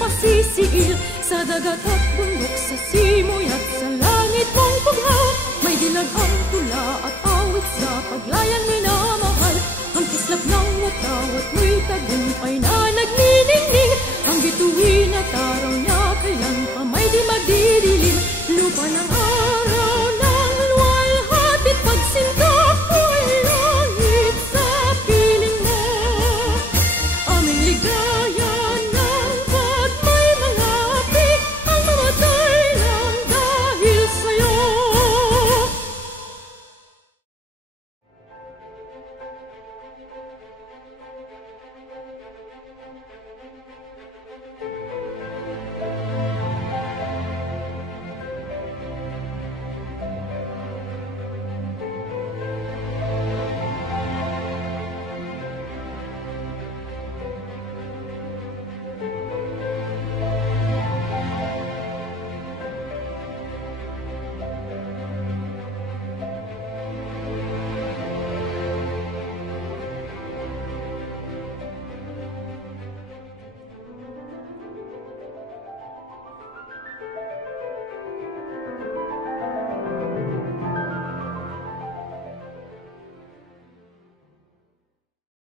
pasisigil. Sa dagat at bundok, sa simoy at sa langit mong pugha, may dilag ang tula at awit sa paglayang minamahal. Ang kislap ng watawat mo'y tagumpay na nagniningning. Ang bituin at araw niya kailan pa may di magdidilim. Lupa ng araw ng luwalhati, pagsinta ko'y langit sa piling mo. Aming ligaw